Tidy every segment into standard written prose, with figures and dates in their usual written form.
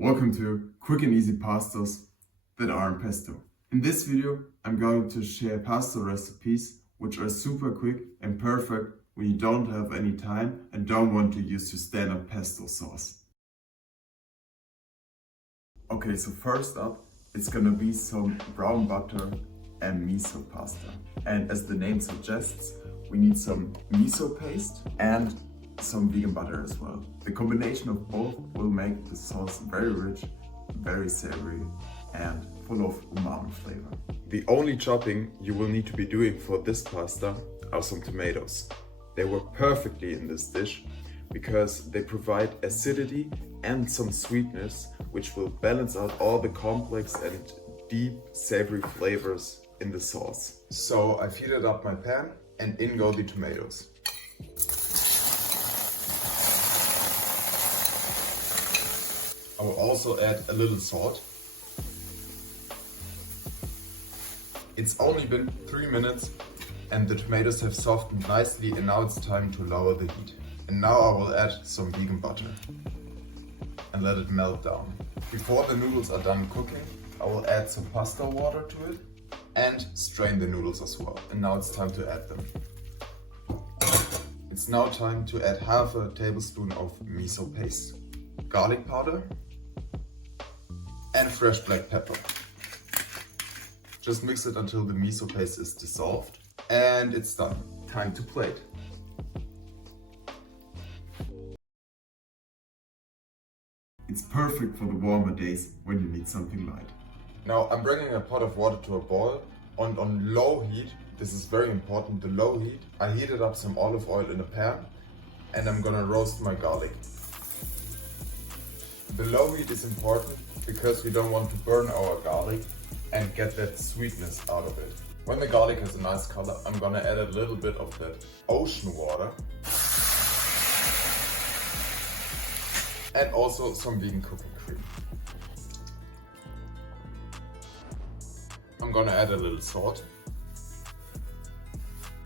Welcome to quick and easy pastas that aren't pesto. In this video, I'm going to share pasta recipes which are super quick and perfect when you don't have any time and don't want to use your standard pesto sauce. Okay, so first up, it's gonna be some brown butter and miso pasta. And as the name suggests, we need some miso paste and some vegan butter as well. The combination of both will make the sauce very rich, very savory, and full of umami flavor. The only chopping you will need to be doing for this pasta are some tomatoes. They work perfectly in this dish because they provide acidity and some sweetness, which will balance out all the complex and deep savory flavors in the sauce. So I've heated up my pan and in go the tomatoes. I will also add a little salt. It's only been 3 minutes and the tomatoes have softened nicely, and now it's time to lower the heat. And now I will add some vegan butter and let it melt down. Before the noodles are done cooking, I will add some pasta water to it and strain the noodles as well. And now it's time to add them. It's now time to add half a tablespoon of miso paste, garlic powder, and fresh black pepper. Just mix it until the miso paste is dissolved, and it's done. Time to plate. It's perfect for the warmer days when you need something light. Now I'm bringing a pot of water to a boil on low heat. This is very important, the low heat. I heated up some olive oil in a pan and I'm gonna roast my garlic. The low heat is important because we don't want to burn our garlic and get that sweetness out of it. When the garlic has a nice color, I'm gonna add a little bit of that ocean water and also some vegan cooking cream. I'm gonna add a little salt,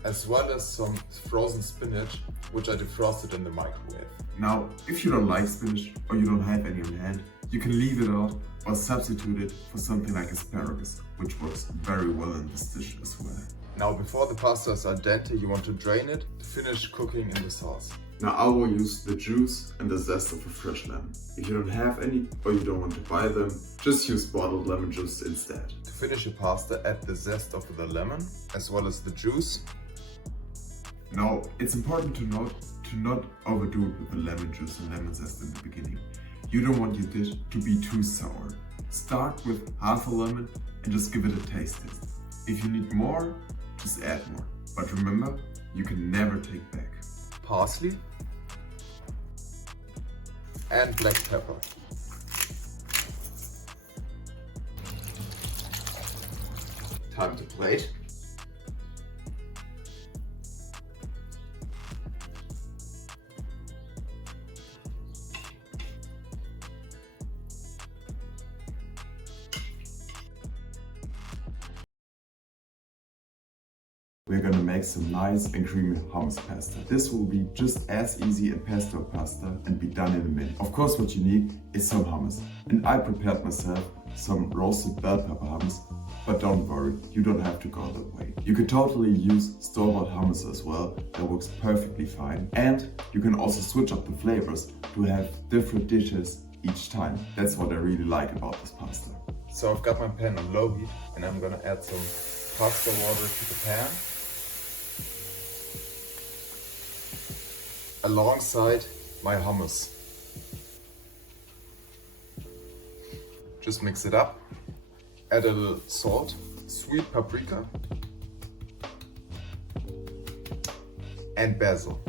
as well as some frozen spinach, which I defrosted in the microwave. Now, if you don't like spinach or you don't have any on hand, you can leave it out or substitute it for something like asparagus, which works very well in this dish as well. Now, before the pastas are dente, you want to drain it to finish cooking in the sauce. Now I will use the juice and the zest of a fresh lemon. If you don't have any or you don't want to buy them, just use bottled lemon juice instead. To finish your pasta, add the zest of the lemon as well as the juice. Now, it's important to note to not overdo it with the lemon juice and lemon zest in the beginning. You don't want your dish to be too sour. Start with half a lemon and just give it a taste test. If you need more, just add more. But remember, you can never take back. Parsley and black pepper. Time to plate. We're gonna make some nice and creamy hummus pasta. This will be just as easy as pesto pasta and be done in a minute. Of course, what you need is some hummus. And I prepared myself some roasted bell pepper hummus, but don't worry, you don't have to go that way. You could totally use store-bought hummus as well, that works perfectly fine. And you can also switch up the flavors to have different dishes each time. That's what I really like about this pasta. So I've got my pan on low heat and I'm gonna add some pasta water to the pan, alongside my hummus. Just mix it up, add a little salt, sweet paprika, and basil.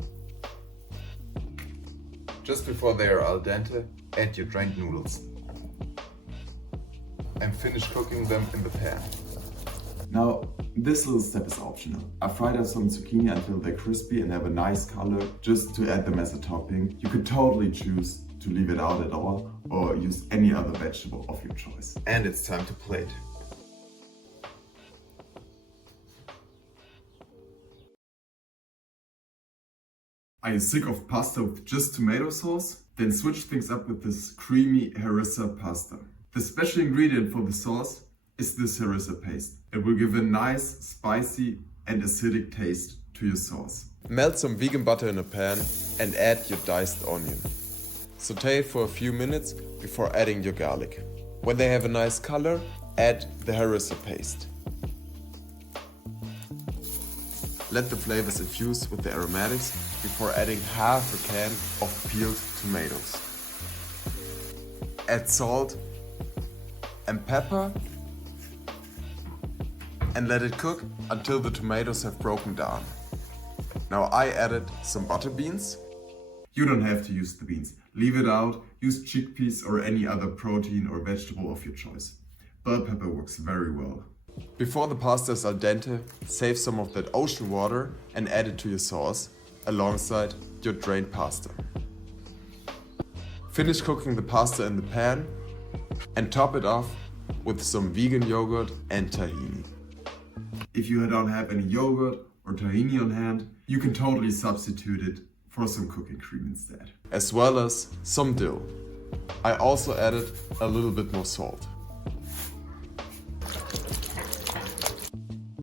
Just before they are al dente, add your drained noodles and finish cooking them in the pan. Now, this little step is optional. I fried up some zucchini until they're crispy and have a nice color, just to add them as a topping. You could totally choose to leave it out at all or use any other vegetable of your choice. And it's time to plate. Are you sick of pasta with just tomato sauce? Then switch things up with this creamy Harissa pasta. The special ingredient for the sauce is this Harissa paste. It will give a nice, spicy and acidic taste to your sauce. Melt some vegan butter in a pan and add your diced onion. Saute it for a few minutes before adding your garlic. When they have a nice color, add the Harissa paste. Let the flavors infuse with the aromatics before adding half a can of peeled tomatoes. Add salt and pepper and let it cook until the tomatoes have broken down. Now I added some butter beans. You don't have to use the beans. Leave it out, use chickpeas or any other protein or vegetable of your choice. Bell pepper works very well. Before the pasta is al dente, save some of that ocean water and add it to your sauce alongside your drained pasta. Finish cooking the pasta in the pan and top it off with some vegan yogurt and tahini. If you don't have any yogurt or tahini on hand, you can totally substitute it for some cooking cream instead. As well as some dill. I also added a little bit more salt.